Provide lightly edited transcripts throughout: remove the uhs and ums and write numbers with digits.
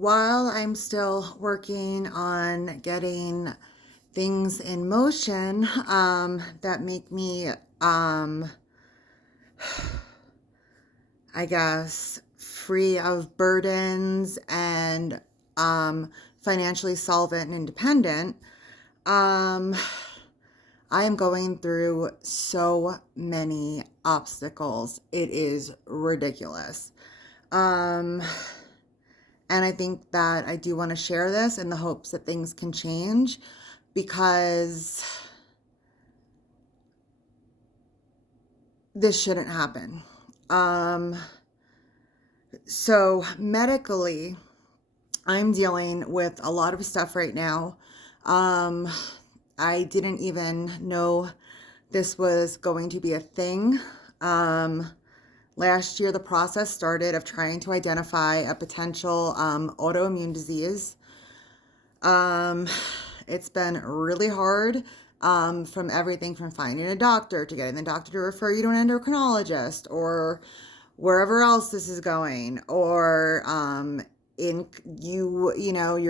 while I'm still working on getting things in motion that make me, I guess, free of burdens and financially solvent and independent, um, I am going through so many obstacles. It is ridiculous. Um, and I think that I do want to share this in the hopes that things can change because this shouldn't happen. Um, so medically, I'm dealing with a lot of stuff right now. Um, I didn't even know this was going to be a thing. Um, Last year, the process started of trying to identify a potential autoimmune disease. Um, it's been really hard, from everything from finding a doctor to getting the doctor to refer you to an endocrinologist or wherever else this is going, or you're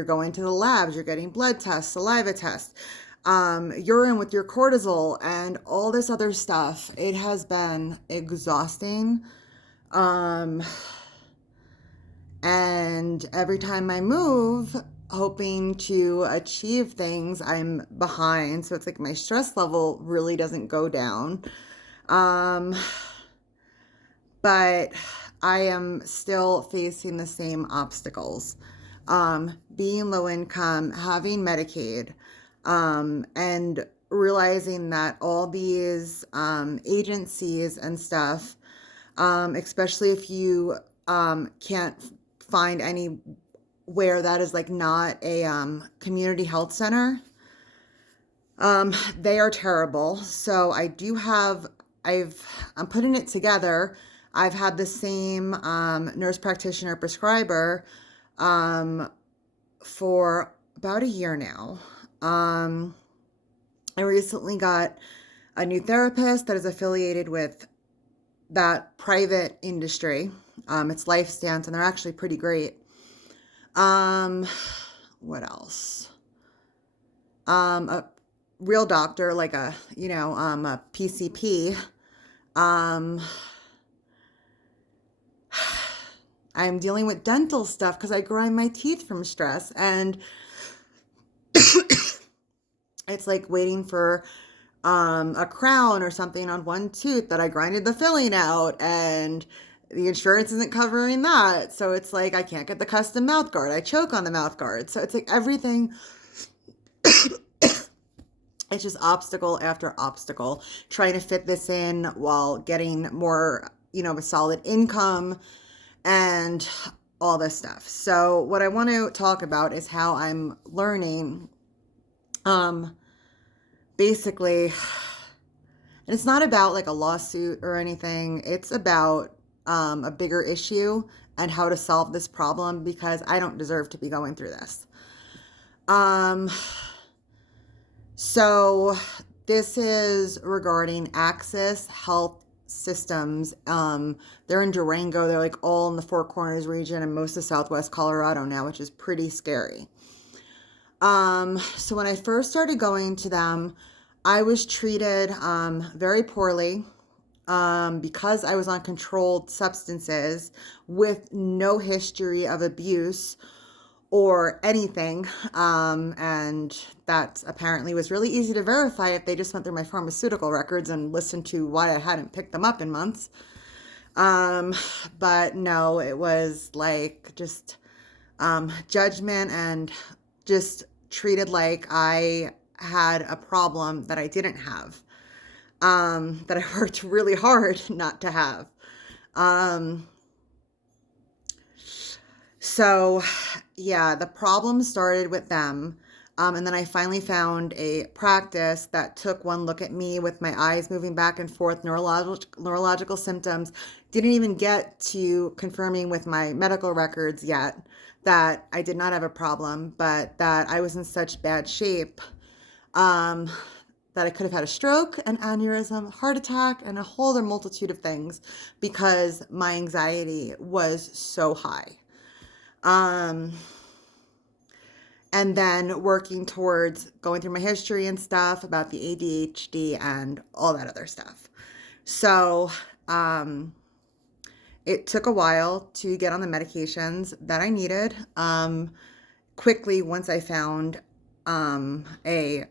going to the labs, you're getting blood tests, saliva tests, urine with your cortisol, and all this other stuff. It has been exhausting. Um, and every time I move, hoping to achieve things, I'm behind. So it's like my stress level really doesn't go down. Um, but I am still facing the same obstacles. Being low income, having Medicaid, and realizing that all these agencies and stuff, especially if you can't find anywhere that is like not a community health center, they are terrible. So I'm putting it together. I've had the same nurse practitioner prescriber for about a year now. I recently got a new therapist that is affiliated with that private industry. It's LifeStance, and they're actually pretty great. What else? A real doctor, like a PCP. I'm dealing with dental stuff because I grind my teeth from stress, and it's like waiting for a crown or something on one tooth that I grinded the filling out, and the insurance isn't covering that. So it's like I can't get the custom mouth guard. I choke on the mouth guard. So it's like everything. It's just obstacle after obstacle, trying to fit this in while getting more, of a solid income and all this stuff. So what I want to talk about is how I'm learning, basically, and it's not about like a lawsuit or anything. It's about a bigger issue and how to solve this problem because I don't deserve to be going through this. So this is regarding Access Health Systems. They're in Durango. They're like all in the Four Corners region and most of Southwest Colorado now, which is pretty scary. So when I first started going to them, I was treated very poorly because I was on controlled substances with no history of abuse or anything. And that apparently was really easy to verify if they just went through my pharmaceutical records and listened to why I hadn't picked them up in months. But no, it was like just judgment and just treated like I had a problem that I didn't have, that I worked really hard not to have. So yeah, the problem started with them. And then I finally found a practice that took one look at me with my eyes moving back and forth, neurological symptoms. Didn't even get to confirming with my medical records yet that I did not have a problem, but that I was in such bad shape that I could have had a stroke, an aneurysm, heart attack, and a whole other multitude of things because my anxiety was so high. and then working towards going through my history and stuff about the ADHD and all that other stuff. So, it took a while to get on the medications that I needed. Quickly, once I found a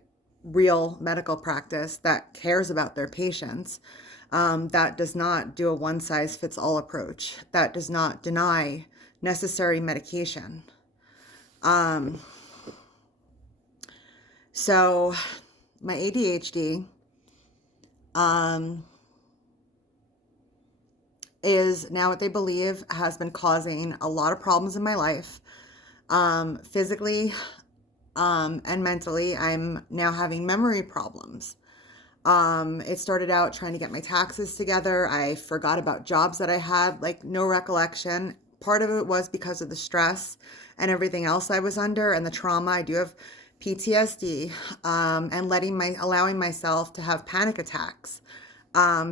real medical practice that cares about their patients, that does not do a one size fits all approach, that does not deny necessary medication. So my ADHD is now what they believe has been causing a lot of problems in my life. Physically and mentally, I'm now having memory problems. It started out trying to get my taxes together. I forgot about jobs that I had, like no recollection. Part of it was because of the stress and everything else I was under and the trauma. I do have PTSD, and allowing myself to have panic attacks,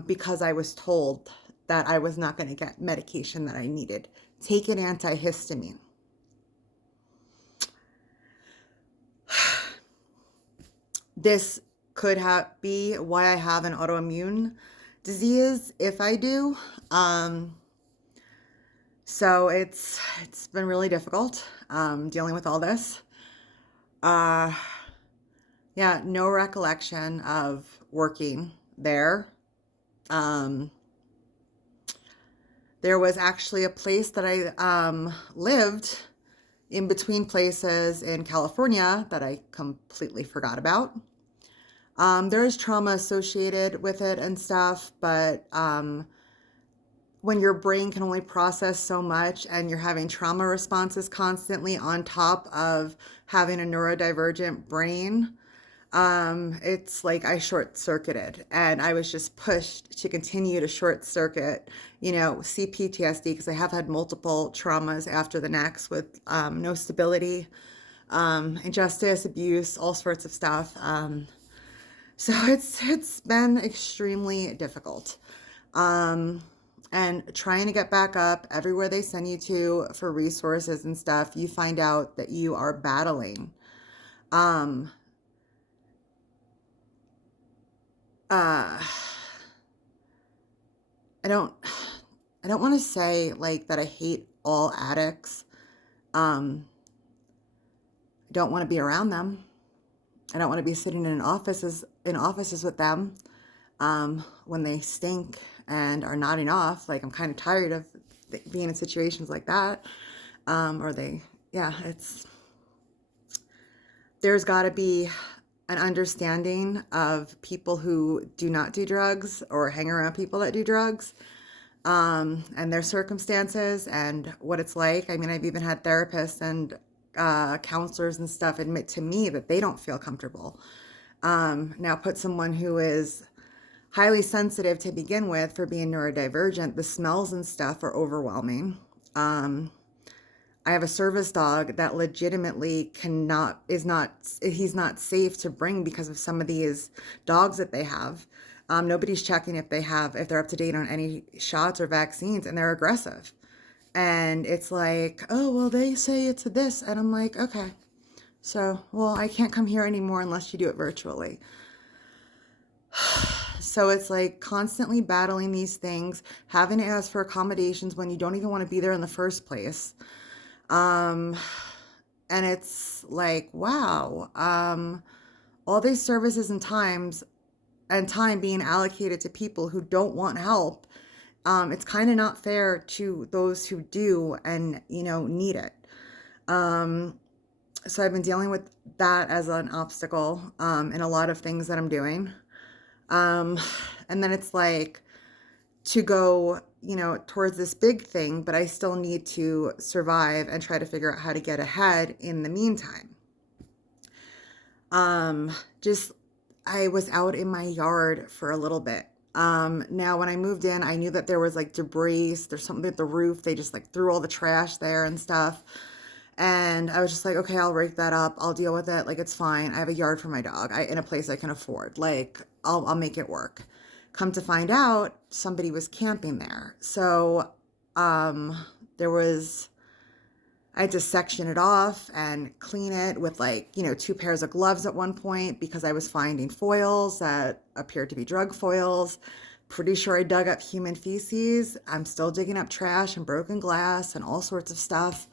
because I was told that I was not going to get medication that I needed. Take an antihistamine. This could be why I have an autoimmune disease if I do. So it's been really difficult dealing with all this. Yeah, no recollection of working there. There was actually a place that I lived in between places in California that I completely forgot about. There is trauma associated with it and stuff, but when your brain can only process so much and you're having trauma responses constantly on top of having a neurodivergent brain, it's like I short circuited and I was just pushed to continue to short circuit, see PTSD, because I have had multiple traumas after the next with no stability, injustice, abuse, all sorts of stuff. So it's been extremely difficult. And trying to get back up everywhere they send you to for resources and stuff, you find out that you are battling. I don't want to say like that I hate all addicts. I don't want to be around them. I don't want to be sitting in offices with them when they stink and are nodding off. Like, I'm kind of tired of being in situations like that. There's got to be an understanding of people who do not do drugs or hang around people that do drugs, and their circumstances and what it's like. I mean, I've even had therapists and counselors and stuff admit to me that they don't feel comfortable. Now put someone who is highly sensitive to begin with for being neurodivergent, the smells and stuff are overwhelming. I have a service dog that legitimately he's not safe to bring because of some of these dogs that they have. Nobody's checking if they're up to date on any shots or vaccines, and they're aggressive. And it's like, oh, well, they say it's this. And I'm like, okay, so, well, I can't come here anymore unless you do it virtually. So it's like constantly battling these things, having to ask for accommodations when you don't even want to be there in the first place. And it's like, wow, all these services and time being allocated to people who don't want help. It's kind of not fair to those who do and, need it. So I've been dealing with that as an obstacle in a lot of things that I'm doing. And then it's like to go, towards this big thing, but I still need to survive and try to figure out how to get ahead in the meantime. I was out in my yard for a little bit. Now when I moved in, I knew that there was like debris. There's something at the roof. They just like threw all the trash there and stuff. And I was just like, okay, I'll rake that up. I'll deal with it. Like, it's fine. I have a yard for my dog in a place I can afford. Like, I'll make it work. Come to find out, somebody was camping there. So, I I had to section it off and clean it with like, 2 pairs of gloves at one point because I was finding foils that appeared to be drug foils. Pretty sure I dug up human feces. I'm still digging up trash and broken glass and all sorts of stuff,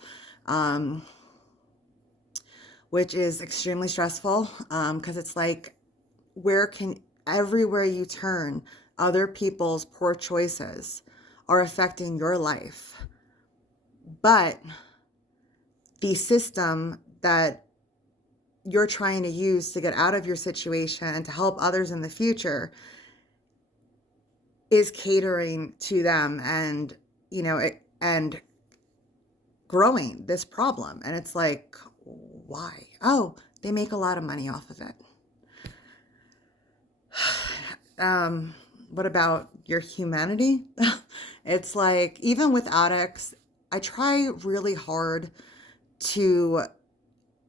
which is extremely stressful because it's like, everywhere you turn, other people's poor choices are affecting your life. But the system that you're trying to use to get out of your situation and to help others in the future is catering to them and, and growing this problem. And it's like, why? Oh, they make a lot of money off of it. What about your humanity? It's like, even with addicts, I try really hard to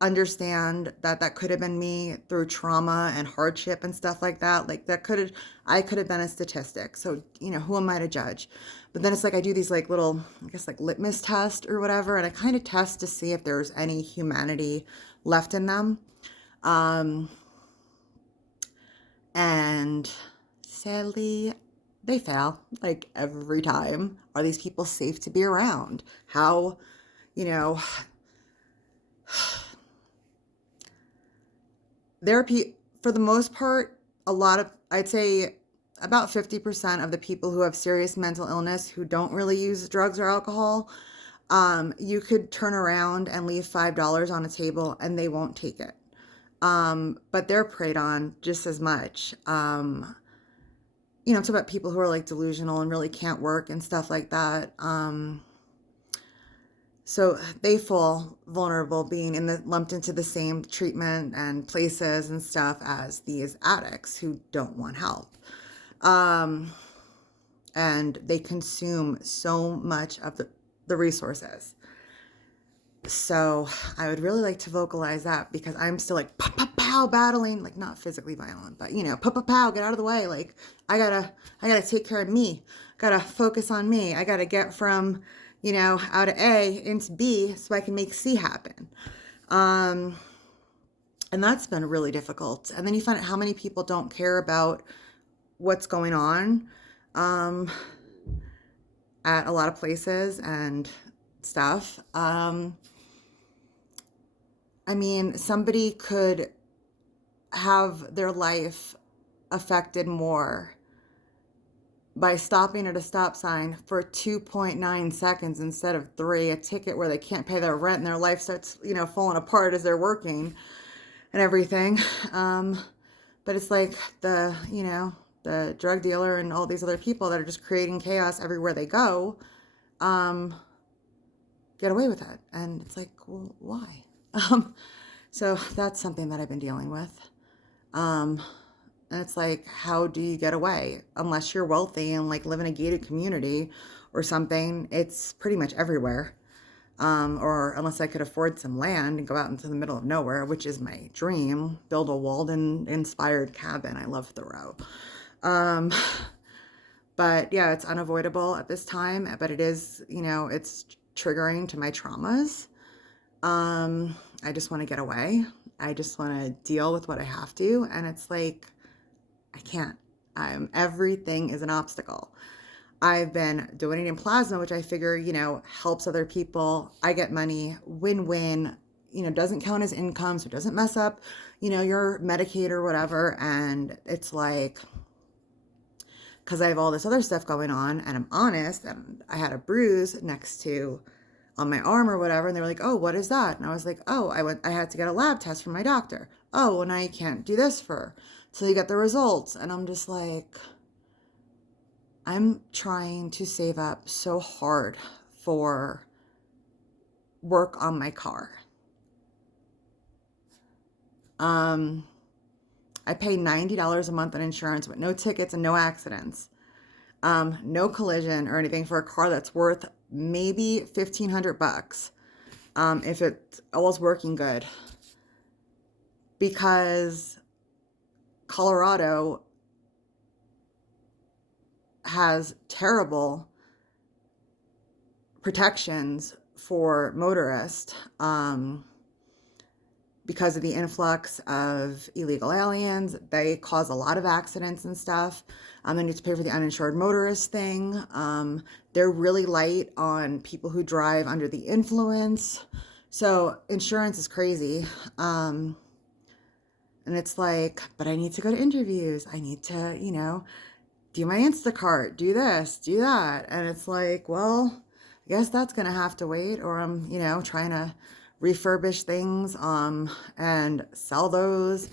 understand that that could have been me through trauma and hardship and stuff like that. Like I could have been a statistic. So, who am I to judge? But then it's like I do these like little, I guess like litmus test or whatever, and I kind of test to see if there's any humanity left in them. And sadly, they fail like every time. Are these people safe to be around? How, for the most part, I'd say about 50% of the people who have serious mental illness who don't really use drugs or alcohol, you could turn around and leave $5 on a table and they won't take it. But they're preyed on just as much. It's about people who are like delusional and really can't work and stuff like that. So they fall vulnerable being lumped into the same treatment and places and stuff as these addicts who don't want help. And they consume so much of the resources. So I would really like to vocalize that because I'm still like pow, pow, pow, battling, like not physically violent, but pow, pow, pow, get out of the way. Like I gotta take care of me. Gotta focus on me. I gotta get from, out of A into B so I can make C happen. And that's been really difficult. And then you find out how many people don't care about what's going on at a lot of places and stuff. Somebody could have their life affected more by stopping at a stop sign for 2.9 seconds instead of 3, a ticket where they can't pay their rent and their life starts, falling apart as they're working and everything. But it's like the drug dealer and all these other people that are just creating chaos everywhere they go, get away with it. And it's like, well, why? So that's something that I've been dealing with. And it's like, how do you get away? Unless you're wealthy and like live in a gated community or something, it's pretty much everywhere. Or unless I could afford some land and go out into the middle of nowhere, which is my dream, build a Walden-inspired cabin. I love Thoreau. But yeah, it's unavoidable at this time, but it is, it's triggering to my traumas. I just want to get away. I just want to deal with what I have to. And it's like, I can't. Everything is an obstacle. I've been donating plasma, which I figure, helps other people. I get money, win-win, doesn't count as income, so it doesn't mess up, your Medicaid or whatever. And it's like, because I have all this other stuff going on and I'm honest, and I had a bruise on my arm or whatever, and they were like, oh, what is that? And I was like, oh, I had to get a lab test from my doctor. Oh, well, now you can't do this till you get the results. And I'm just like, I'm trying to save up so hard for work on my car. I pay $90 a month on insurance with no tickets and no accidents. No collision or anything for a car that's worth maybe $1,500 if it was working good. Because Colorado has terrible protections for motorists, because of the influx of illegal aliens. They cause a lot of accidents and stuff. They need to pay for the uninsured motorist thing. They're really light on people who drive under the influence. So insurance is crazy. And it's like, but I need to go to interviews. I need to, do my Instacart, do this, do that. And it's like, well, I guess that's going to have to wait, or I'm, trying to refurbish things, and sell those,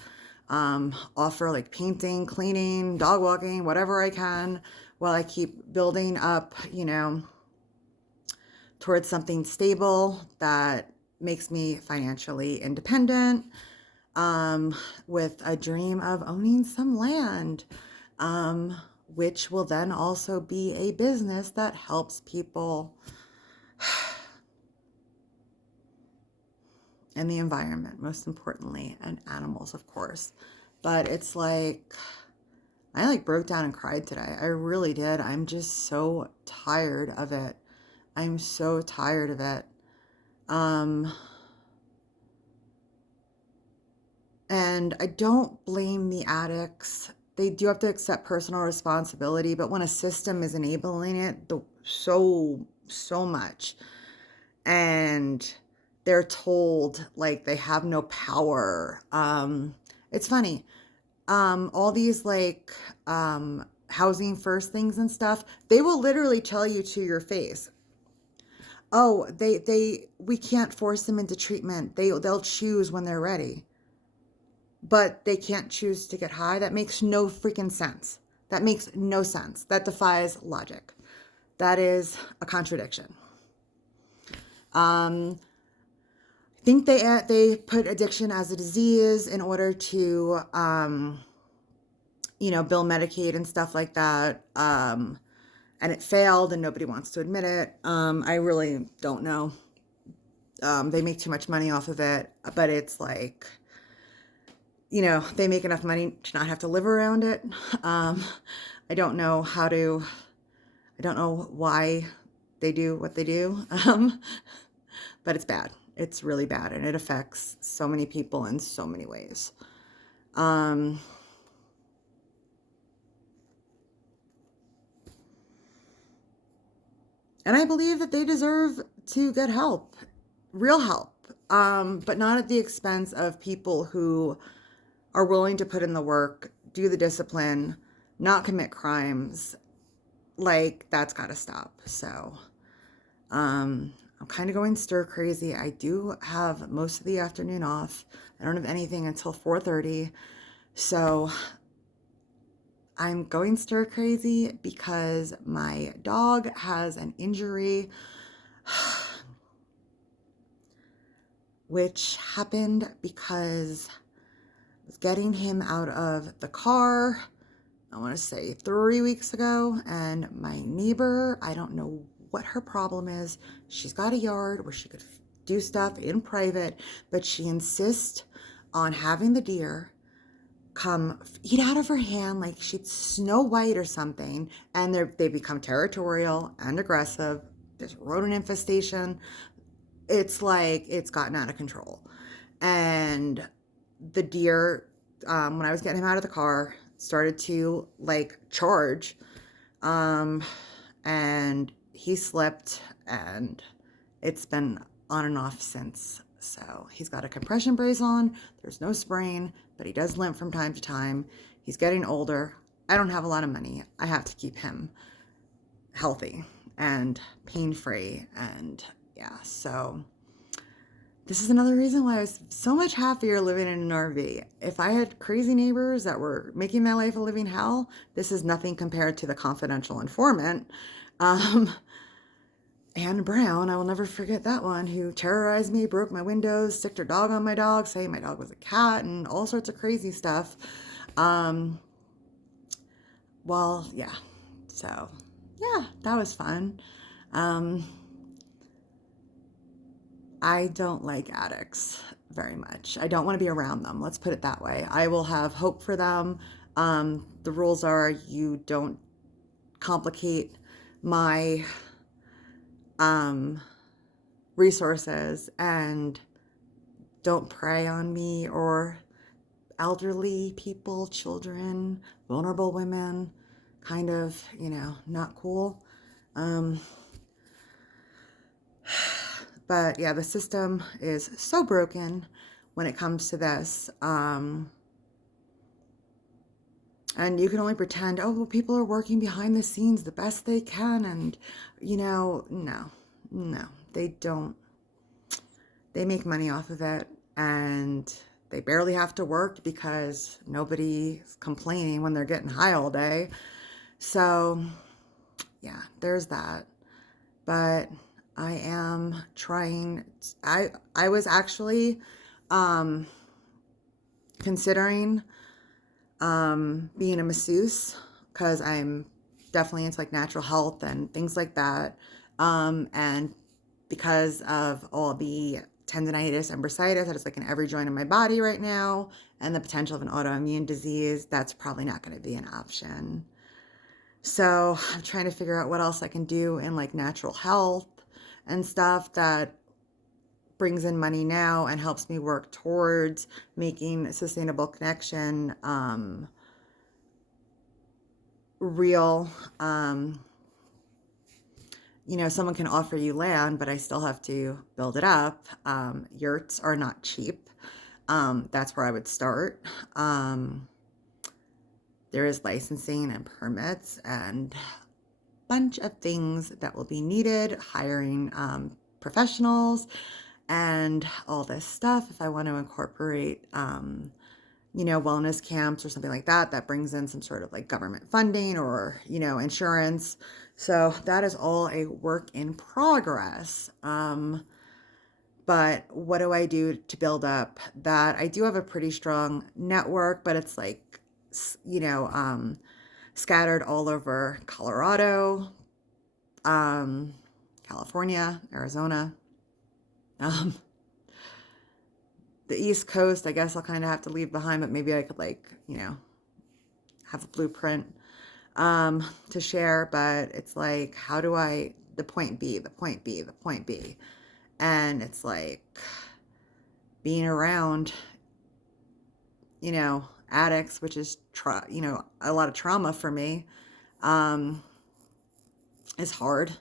offer like painting, cleaning, dog walking, whatever I can, while I keep building up, towards something stable that makes me financially independent, with a dream of owning some land, which will then also be a business that helps people and the environment, most importantly, and animals, of course. But it's like, I like broke down and cried today. I really did. I'm just so tired of it. I'm so tired of it. And I don't blame the addicts. They do have to accept personal responsibility, but when a system is enabling it so much, and they're told like they have no power. It's funny. All these like housing first things and stuff, they will literally tell you to your face, oh, we can't force them into treatment. They'll choose when they're ready. But they can't choose to get high. That makes no freaking sense. That makes no sense. That defies logic. That is a contradiction. I think they put addiction as a disease in order to, bill Medicaid and stuff like that. And it failed, and nobody wants to admit it. I really don't know. They make too much money off of it, but it's like, they make enough money to not have to live around it. I don't know why they do what they do. But it's bad. It's really bad, and it affects so many people in so many ways. And I believe that they deserve to get help, real help, but not at the expense of people who are willing to put in the work, do the discipline, not commit crimes. Like, that's got to stop. So, I'm kind of going stir crazy. I do have most of the afternoon off. I don't have anything until 4:30. So I'm going stir crazy because my dog has an injury, which happened because I was getting him out of the car, I want to say 3 weeks ago, and my neighbor, I don't know what her problem is. She's got a yard where she could do stuff in private, but she insists on having the deer come eat out of her hand like she's Snow White or something, and they become territorial and aggressive. There's rodent infestation. It's like it's gotten out of control. And the deer, when I was getting him out of the car, started to like charge, and he slipped, and it's been on and off since. So he's got a compression brace on. There's no sprain, but he does limp from time to time. He's getting older. I don't have a lot of money. I have to keep him healthy and pain-free. And yeah, so this is another reason why I was so much happier living in an RV. If I had crazy neighbors that were making my life a living hell, this is nothing compared to the confidential informant. Anne Brown, I will never forget that one, who terrorized me, broke my windows, sticked her dog on my dog, saying my dog was a cat, and all sorts of crazy stuff. Well, yeah. So, yeah, that was fun. I don't like addicts very much. I don't want to be around them. Let's put it that way. I will have hope for them. The rules are you don't complicate my resources and don't prey on me or elderly people, children, vulnerable women. Kind of, not cool. Um, but yeah, the system is so broken when it comes to this. And you can only pretend, oh, well, people are working behind the scenes the best they can. And, no, they don't. They make money off of it, and they barely have to work because nobody's complaining when they're getting high all day. So, yeah, there's that. But I am trying. I was actually considering being a masseuse because I'm definitely into like natural health and things like that. And because of all the tendonitis and bursitis that is like in every joint in my body right now, and the potential of an autoimmune disease, that's probably not going to be an option. So I'm trying to figure out what else I can do in like natural health and stuff that brings in money now and helps me work towards making a sustainable connection real. Someone can offer you land, but I still have to build it up. Yurts are not cheap. That's where I would start. There is licensing and permits and a bunch of things that will be needed, hiring professionals and all this stuff. If I want to incorporate, wellness camps or something like that, that brings in some sort of like government funding or, insurance. So that is all a work in progress. But what do I do to build up that? I do have a pretty strong network, but it's like, scattered all over Colorado, California, Arizona, the East Coast. I guess I'll kind of have to leave behind, but maybe I could have a blueprint to share. But it's like, how do I, the point B, the point B, the point B. And it's like being around, addicts, which is, a lot of trauma for me, is hard.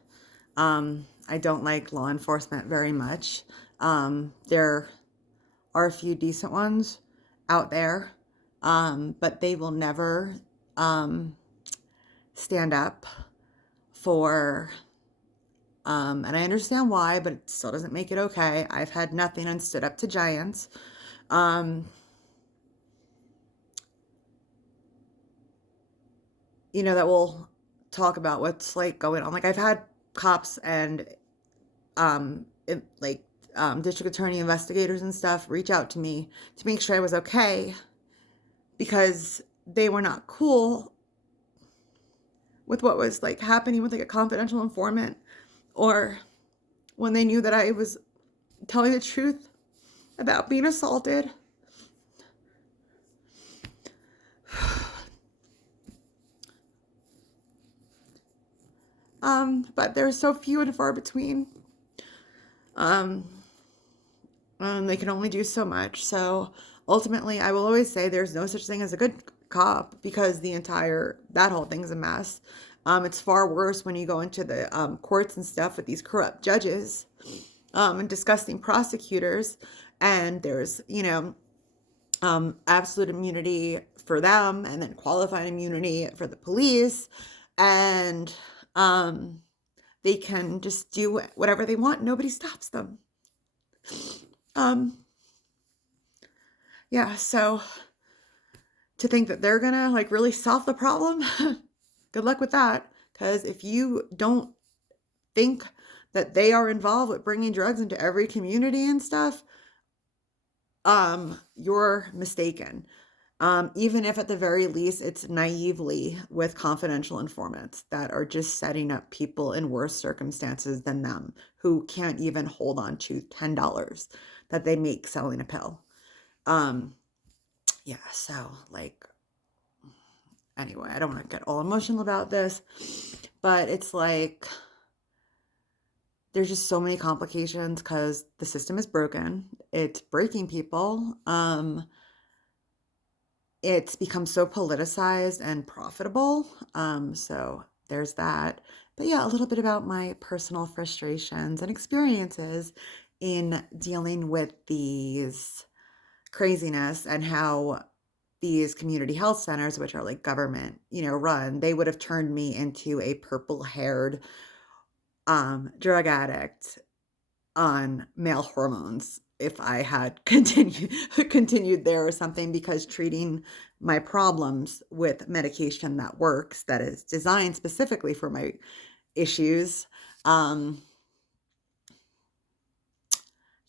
I don't like law enforcement very much. There are a few decent ones out there, but they will never stand up for, and I understand why, but it still doesn't make it okay. I've had nothing and stood up to giants. That will talk about what's like going on. Like I've had cops and district attorney investigators and stuff reach out to me to make sure I was okay because they were not cool with what was like happening with like a confidential informant, or when they knew that I was telling the truth about being assaulted. But they're so few and far between. They can only do so much. So ultimately, I will always say there's no such thing as a good cop because that whole thing's a mess. It's far worse when you go into the courts and stuff with these corrupt judges and disgusting prosecutors. And there's, absolute immunity for them and then qualified immunity for the police. And they can just do whatever they want. Nobody stops them. Yeah, so to think that they're gonna like really solve the problem, good luck with that. Because if you don't think that they are involved with bringing drugs into every community and stuff, you're mistaken. Even if at the very least it's naively with confidential informants that are just setting up people in worse circumstances than them who can't even hold on to $10 that they make selling a pill. Yeah, so like, anyway, I don't want to get all emotional about this, but it's like, there's just so many complications because the system is broken. It's breaking people. It's become so politicized and profitable. So there's that. But yeah, a little bit about my personal frustrations and experiences in dealing with these craziness and how these community health centers, which are like government, run, they would have turned me into a purple-haired drug addict on male hormones if I had continued there or something, because treating my problems with medication that works, that is designed specifically for my issues, um,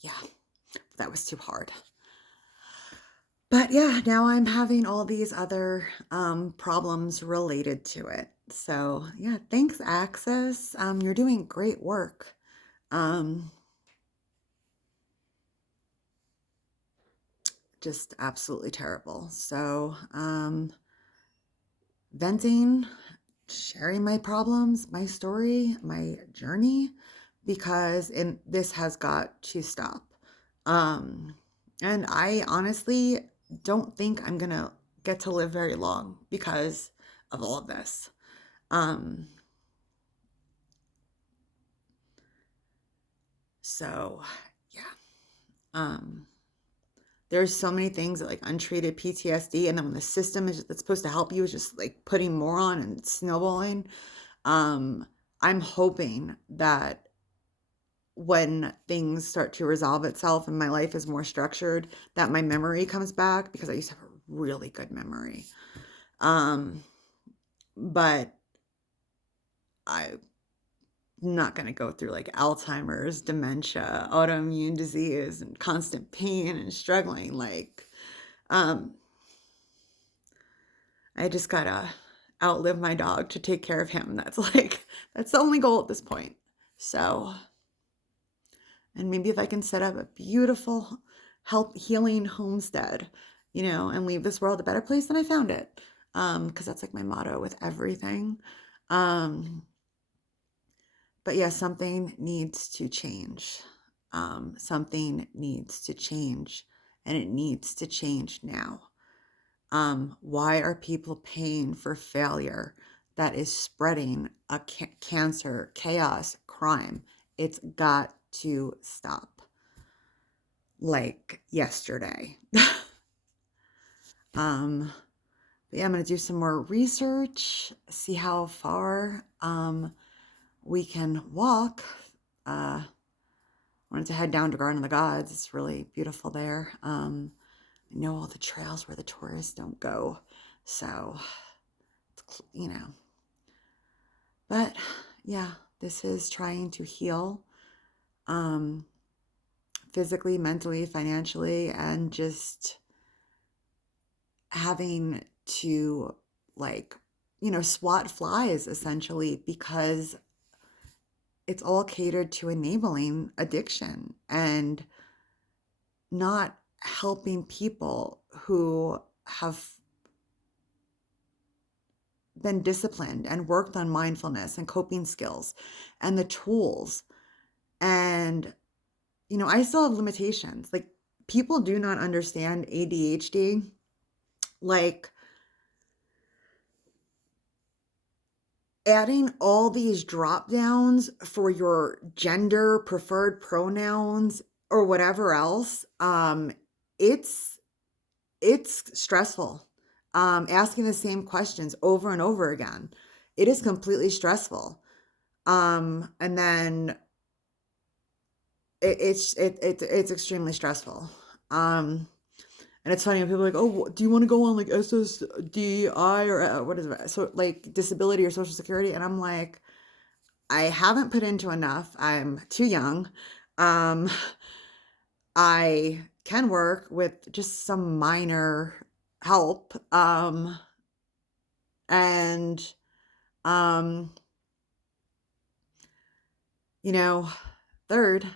yeah, that was too hard. But yeah, now I'm having all these other problems related to it. So yeah, thanks, Access. You're doing great work. Um, just absolutely terrible. So venting, sharing my problems, my story, my journey, because this has got to stop. Um, and I honestly don't think I'm gonna get to live very long because of all of this. Um, so yeah. Um, there's so many things that, like, untreated PTSD, and then when the system that's supposed to help you is just like putting more on and snowballing. Um, I'm hoping that when things start to resolve itself and my life is more structured, that my memory comes back, because I used to have a really good memory. Um, but I'm not going to go through like Alzheimer's, dementia, autoimmune disease, and constant pain and struggling. Like, um, I just gotta outlive my dog to take care of him. That's the only goal at this point. So, and maybe if I can set up a beautiful, help healing homestead, and leave this world a better place than I found it. Because that's like my motto with everything. Um, but yeah, something needs to change. Something needs to change, and it needs to change now. Why are people paying for failure that is spreading a cancer, chaos, crime? It's got to stop. Like yesterday. um, but yeah, I'm gonna do some more research, see how far we can walk. Wanted to head down to Garden of the Gods. It's really beautiful there. I know all the trails where the tourists don't go, so but yeah, this is trying to heal, physically, mentally, financially, and just having to, like, swat flies essentially, because it's all catered to enabling addiction and not helping people who have been disciplined and worked on mindfulness and coping skills and the tools. And, I still have limitations. Like, people do not understand ADHD. Like, adding all these drop downs for your gender, preferred pronouns, or whatever else, it's stressful. Asking the same questions over and over again. It is completely stressful. And then it's extremely stressful. And it's funny when people are like, oh, do you want to go on like SSDI or what is it? So like disability or social security? And I'm like, I haven't put into enough. I'm too young. Um, I can work with just some minor help. And, um, you know, third,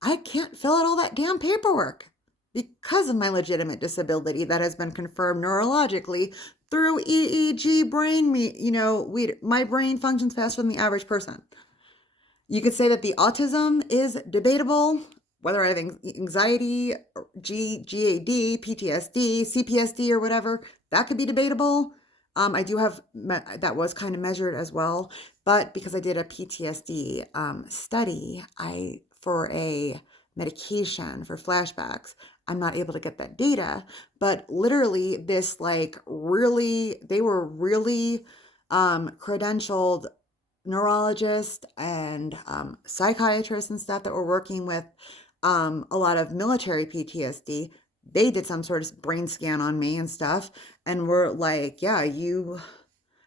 I can't fill out all that damn paperwork because of my legitimate disability that has been confirmed neurologically through EEG brain. My brain functions faster than the average person. You could say that the autism is debatable, whether I have anxiety, GAD, PTSD, CPSD, or whatever, that could be debatable. I do have, that was kind of measured as well, but because I did a PTSD study, for a medication for flashbacks, I'm not able to get that data, but literally this like really, they were really credentialed neurologists and psychiatrists and stuff that were working with a lot of military PTSD. They did some sort of brain scan on me and stuff, and were like, "Yeah, you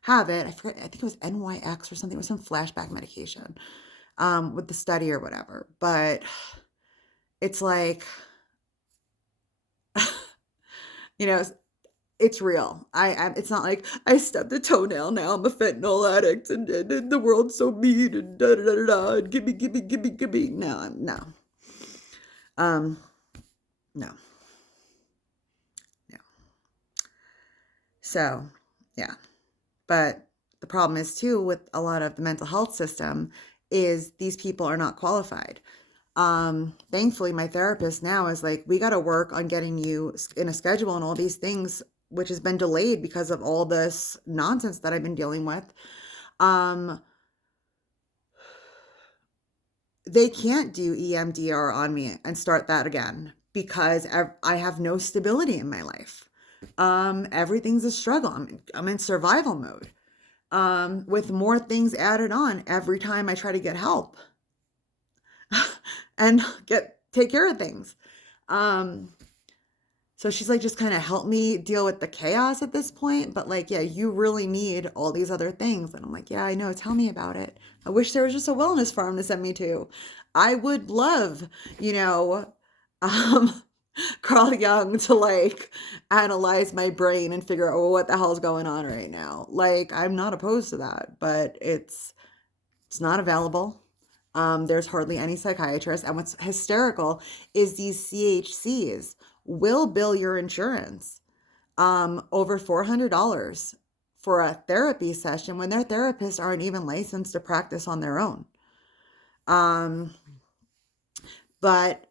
have it." I forget. I think it was NYX or something. It was some flashback medication with the study or whatever. But it's like, you know, it's real. It's not like I stubbed a toenail. Now I'm a fentanyl addict, and the world's so mean and da da da da da. And gimme, gimme, gimme, gimme. No, no, um, no, no. So, yeah. But the problem is too with a lot of the mental health system is these people are not qualified. Thankfully, my therapist now is like, we got to work on getting you in a schedule and all these things, which has been delayed because of all this nonsense that I've been dealing with. Um, they can't do EMDR on me and start that again because I have no stability in my life. Everything's a struggle. I'm in survival mode. With more things added on every time I try to get help and take care of things. So she's like, just kind of help me deal with the chaos at this point. But like, yeah, you really need all these other things. And I'm like, yeah, I know. Tell me about it. I wish there was just a wellness farm to send me to. I would love, you know, um, Carl Jung to like analyze my brain and figure out, well, what the hell's going on right now. Like, I'm not opposed to that, but it's not available. There's hardly any psychiatrists. And what's hysterical is these CHCs will bill your insurance over $400 for a therapy session when their therapists aren't even licensed to practice on their own. But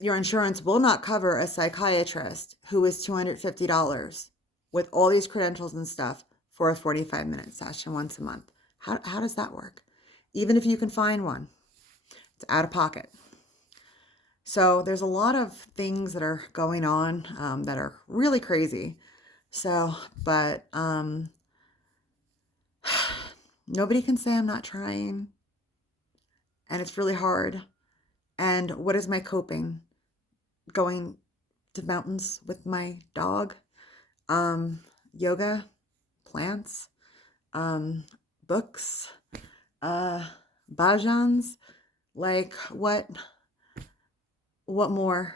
your insurance will not cover a psychiatrist who is $250 with all these credentials and stuff for a 45-minute session once a month. How does that work? Even if you can find one, it's out of pocket. So there's a lot of things that are going on that are really crazy. So, but nobody can say I'm not trying. And it's really hard. And what is my coping? Going to mountains with my dog, yoga, plants, books, bhajans, like what more,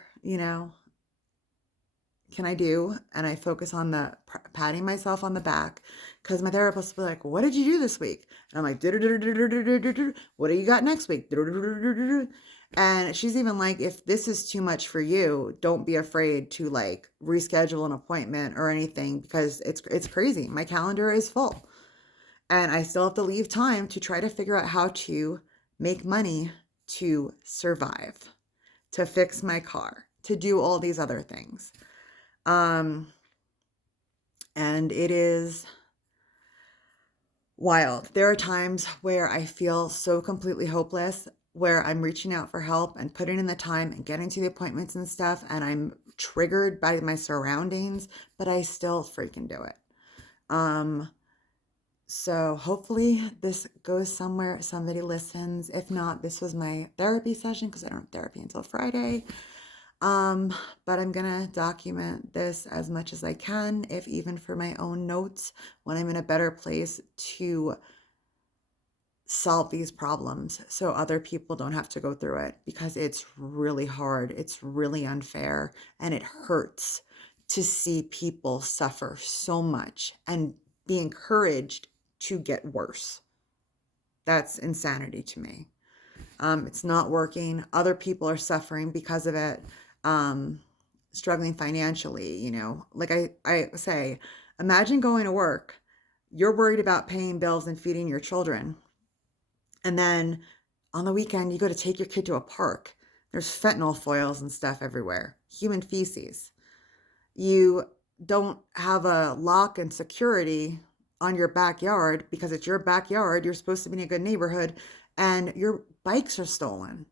can I do? And I focus on the patting myself on the back because my therapist will be like, what did you do this week? And I'm like, what do you got next week? And she's even like, if this is too much for you, don't be afraid to like reschedule an appointment or anything because it's crazy. My calendar is full and I still have to leave time to try to figure out how to make money to survive, to fix my car, to do all these other things. And it is wild. There are times where I feel so completely hopeless, where I'm reaching out for help and putting in the time and getting to the appointments and stuff, and I'm triggered by my surroundings, but I still freaking do it. So hopefully this goes somewhere, somebody listens. If not, this was my therapy session because I don't have therapy until Friday. But I'm gonna document this as much as I can, if even for my own notes, when I'm in a better place to solve these problems so other people don't have to go through it, because it's really hard, it's really unfair, and it hurts to see people suffer so much and be encouraged to get worse. That's insanity to me. It's not working. Other people are suffering because of it, struggling financially, like I say, imagine going to work, you're worried about paying bills and feeding your children, and then On the weekend, you go to take your kid to a park. There's fentanyl foils and stuff everywhere, human feces. You don't have a lock and security on your backyard because it's your backyard. You're supposed to be in a good neighborhood and your bikes are stolen.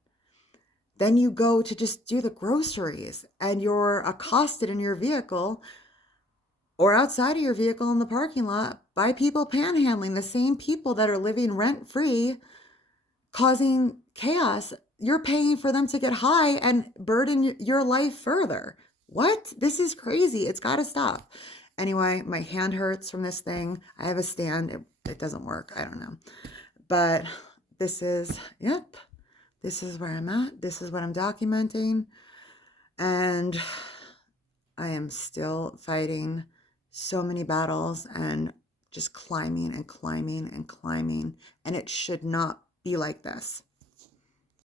Then you go to just do the groceries and you're accosted in your vehicle or outside of your vehicle in the parking lot by people panhandling, the same people that are living rent free, causing chaos. You're paying for them to get high and burden your life further. What? This is crazy. It's got to stop. Anyway, my hand hurts from this thing. I have a stand. It doesn't work. I don't know. But this is, yep, this is where I'm at. This is what I'm documenting. And I am still fighting so many battles and just climbing and climbing and climbing. And it should not be like this.